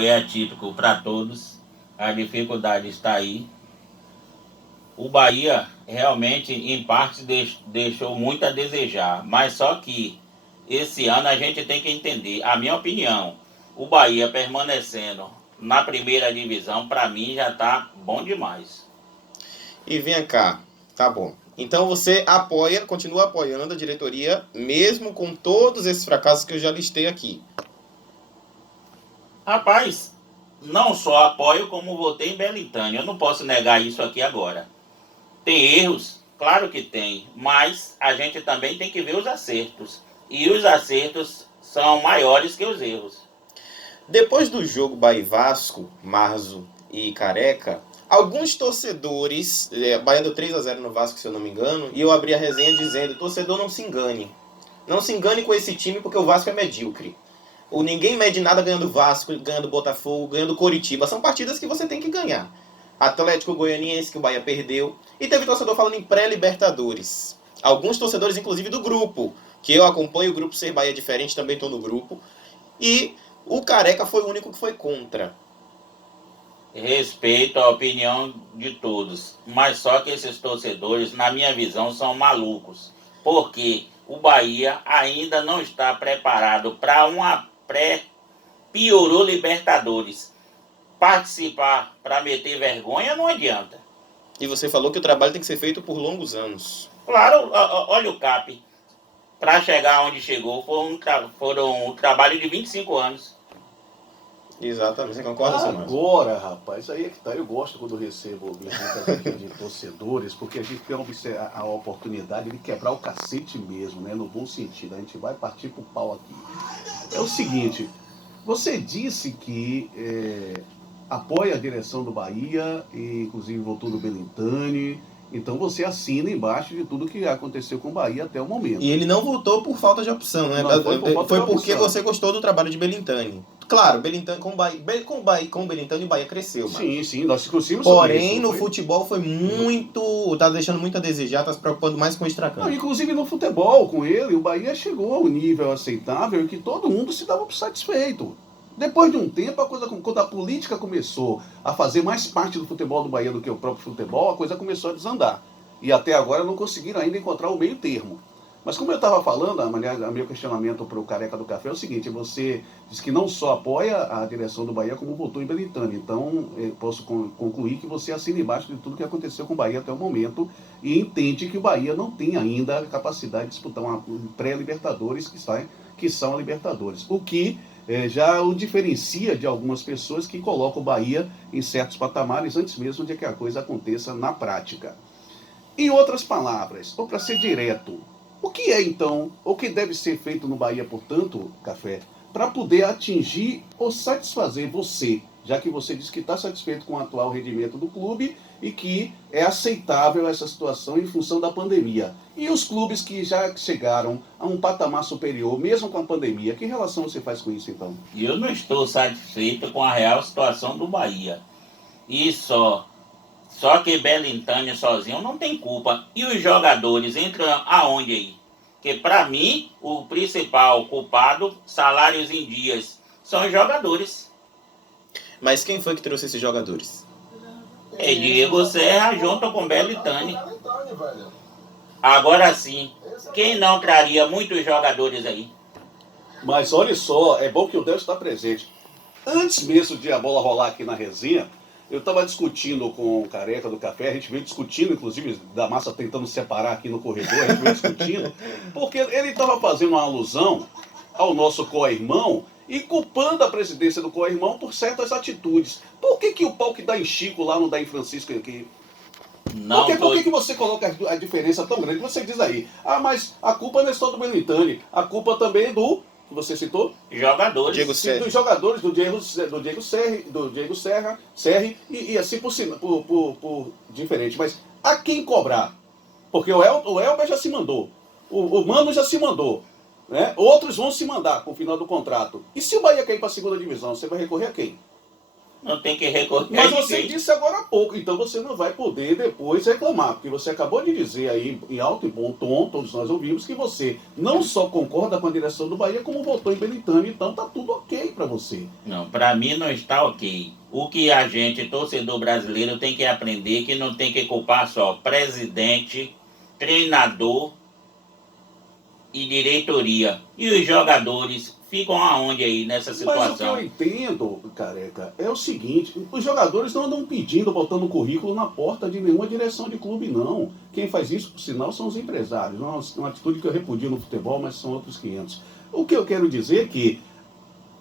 É atípico para todos, a dificuldade está aí. O Bahia realmente, em parte, deixou muito a desejar, mas só que esse ano a gente tem que entender, a minha opinião, o Bahia permanecendo na primeira divisão, para mim já está bom demais. E vem cá, tá bom. Então você apoia, continua apoiando a diretoria, mesmo com todos esses fracassos que eu já listei aqui. Rapaz, não só apoio como votei em Belintânia, eu não posso negar isso aqui agora. Tem erros? Claro que tem, mas a gente também tem que ver os acertos. E os acertos são maiores que os erros. Depois do jogo Bahia e Vasco, Marzo e Careca, alguns torcedores, Bahia deu 3-0 no Vasco, se eu não me engano, e eu abri a resenha dizendo, torcedor, não se engane. Não se engane com esse time porque o Vasco é medíocre. O ninguém mede nada ganhando Vasco, ganhando Botafogo, ganhando Coritiba. São partidas que você tem que ganhar. Atlético Goianiense, que o Bahia perdeu. E teve torcedor falando em pré-Libertadores. Alguns torcedores, inclusive, do grupo, que eu acompanho, o grupo Ser Bahia Diferente, também estou no grupo. E o Careca foi o único que foi contra. Respeito a opinião de todos, mas só que esses torcedores, na minha visão, são malucos. Porque o Bahia ainda não está preparado para uma piorou Libertadores. Participar para meter vergonha não adianta. E você falou que o trabalho tem que ser feito por longos anos. Claro, olha o CAP. Para chegar onde chegou, foram um trabalho de 25 anos. Exatamente, você concorda, Samuel? Agora, rapaz, aí é que tá. Eu gosto quando eu recebo visitas de torcedores, porque a gente tem a oportunidade de quebrar o cacete mesmo, né? No bom sentido. A gente vai partir pro pau aqui. É o seguinte, você disse que apoia a direção do Bahia, e inclusive votou no Belintani. Então você assina embaixo de tudo que aconteceu com o Bahia até o momento. E ele não votou por falta de opção, né? Não, foi porque você gostou do trabalho de Belintani. Claro, Belintani com o Belintani o Bahia cresceu, mano. Sim, nós conseguimos. Porém, no futebol foi muito... Tá deixando muito a desejar, tá se preocupando mais com o extracampo. Inclusive no futebol, com ele, o Bahia chegou a um nível aceitável que todo mundo se dava por satisfeito. Depois de um tempo, quando a política começou a fazer mais parte do futebol do Bahia do que o próprio futebol, a coisa começou a desandar. E até agora não conseguiram ainda encontrar o meio termo. Mas como eu estava falando, meu questionamento para o Careca do Café é o seguinte, você diz que não só apoia a direção do Bahia, como votou em Belintani. Então, eu posso concluir que você assina embaixo de tudo que aconteceu com o Bahia até o momento e entende que o Bahia não tem ainda a capacidade de disputar uma pré-Libertadores que são a Libertadores. O que já o diferencia de algumas pessoas que colocam o Bahia em certos patamares antes mesmo de que a coisa aconteça na prática. Em outras palavras, ou para ser direto, o que é então, o que deve ser feito no Bahia, portanto, Café, para poder atingir ou satisfazer você, já que você diz que está satisfeito com o atual rendimento do clube e que é aceitável essa situação em função da pandemia. E os clubes que já chegaram a um patamar superior, mesmo com a pandemia, que relação você faz com isso então? Eu não estou satisfeito com a real situação do Bahia. E só que Belintani sozinho não tem culpa. E os jogadores entram aonde aí? Porque para mim, o principal culpado, salários em dias, são os jogadores. Mas quem foi que trouxe esses jogadores? É Diego Serra junto com Belintani. Agora sim, quem não traria muitos jogadores aí? Mas olha só, é bom que o Deus está presente. Antes mesmo de a bola rolar aqui na resenha, eu estava discutindo com o Careca do Café, a gente veio discutindo, inclusive, da massa tentando separar aqui no corredor, a gente veio discutindo, porque ele estava fazendo uma alusão ao nosso co-irmão e culpando a presidência do co-irmão por certas atitudes. Por que o pau que dá em Chico lá não dá em Francisco aqui? Por que você coloca a diferença tão grande? Você diz aí, mas a culpa não é só do Belintani, a culpa também é do... Você citou? Jogadores. Dos jogadores, do Diego Serra, e assim por diferente. Mas a quem cobrar? Porque o Elber já se mandou, o Mano já se mandou, né? Outros vão se mandar com o final do contrato. E se o Bahia cair para a segunda divisão, você vai recorrer a quem? Não tem que recorrer. Mas a você ninguém. disse agora há pouco, então você não vai poder depois reclamar, porque você acabou de dizer aí, em alto e bom tom, todos nós ouvimos, que você não só concorda com a direção do Bahia, como votou em Belintani, então tá tudo ok para você. Não, para mim não está ok. O que a gente, torcedor brasileiro, tem que aprender que não tem que culpar só presidente, treinador e diretoria. E os jogadores ficam aonde aí nessa Mas o que eu situação? entendo, Careca, é o seguinte, os jogadores não andam pedindo, botando currículo na porta de nenhuma direção de clube, não. Quem faz isso, por sinal, são os empresários. Uma atitude que eu repudio no futebol, mas são outros 500. O que eu quero dizer é que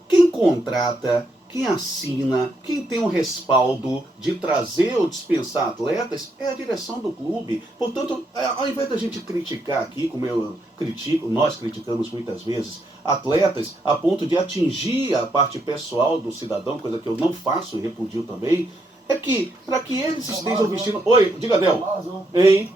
quem contrata, quem assina, quem tem o respaldo de trazer ou dispensar atletas é a direção do clube. Portanto, ao invés da gente criticar aqui, como eu critico, nós criticamos muitas vezes, atletas a ponto de atingir a parte pessoal do cidadão, coisa que eu não faço e repudio também, é que, para que eles estejam vestindo... Oi, diga, Del. Hein?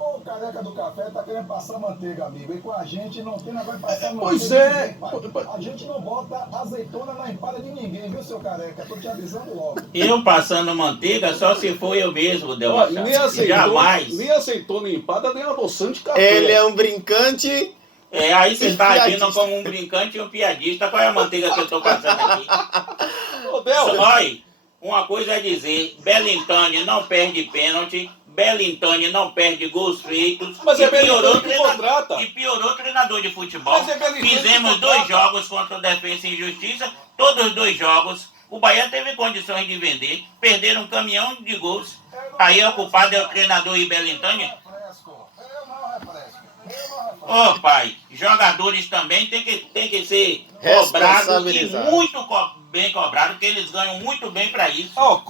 O Careca do Café tá querendo passar manteiga, amigo. E com a gente não tem negócio de passar manteiga. Pois é. Ninguém, pai. A gente não bota azeitona na empada de ninguém, viu, seu Careca? Tô te avisando logo. Eu passando manteiga só se for eu mesmo, Del Ó, Machado. Jamais. nem azeitona empada, nem adoçante de café. Ele é um brincante. Aí você está agindo Piadista. como um brincante e um piadista. Qual é a manteiga que eu estou passando aqui? Ô, Del, Olha, uma coisa é dizer, Belintani não perde pênalti, Belintani não perde gols feitos. Mas e é Belintani que treinador- contrata. E piorou o treinador de futebol. Mas é Belintani que Fizemos contrata. 2 jogos contra o Defensa e Justiça, todos os 2 jogos. O Bahia teve condições de vender, perderam um caminhão de gols. Aí o culpado é o treinador e Belintani. Eu não refresco. Ô pai, jogadores também tem que ser cobrados e Responsabilizados. muito bem cobrados, porque eles ganham muito bem para isso. ó,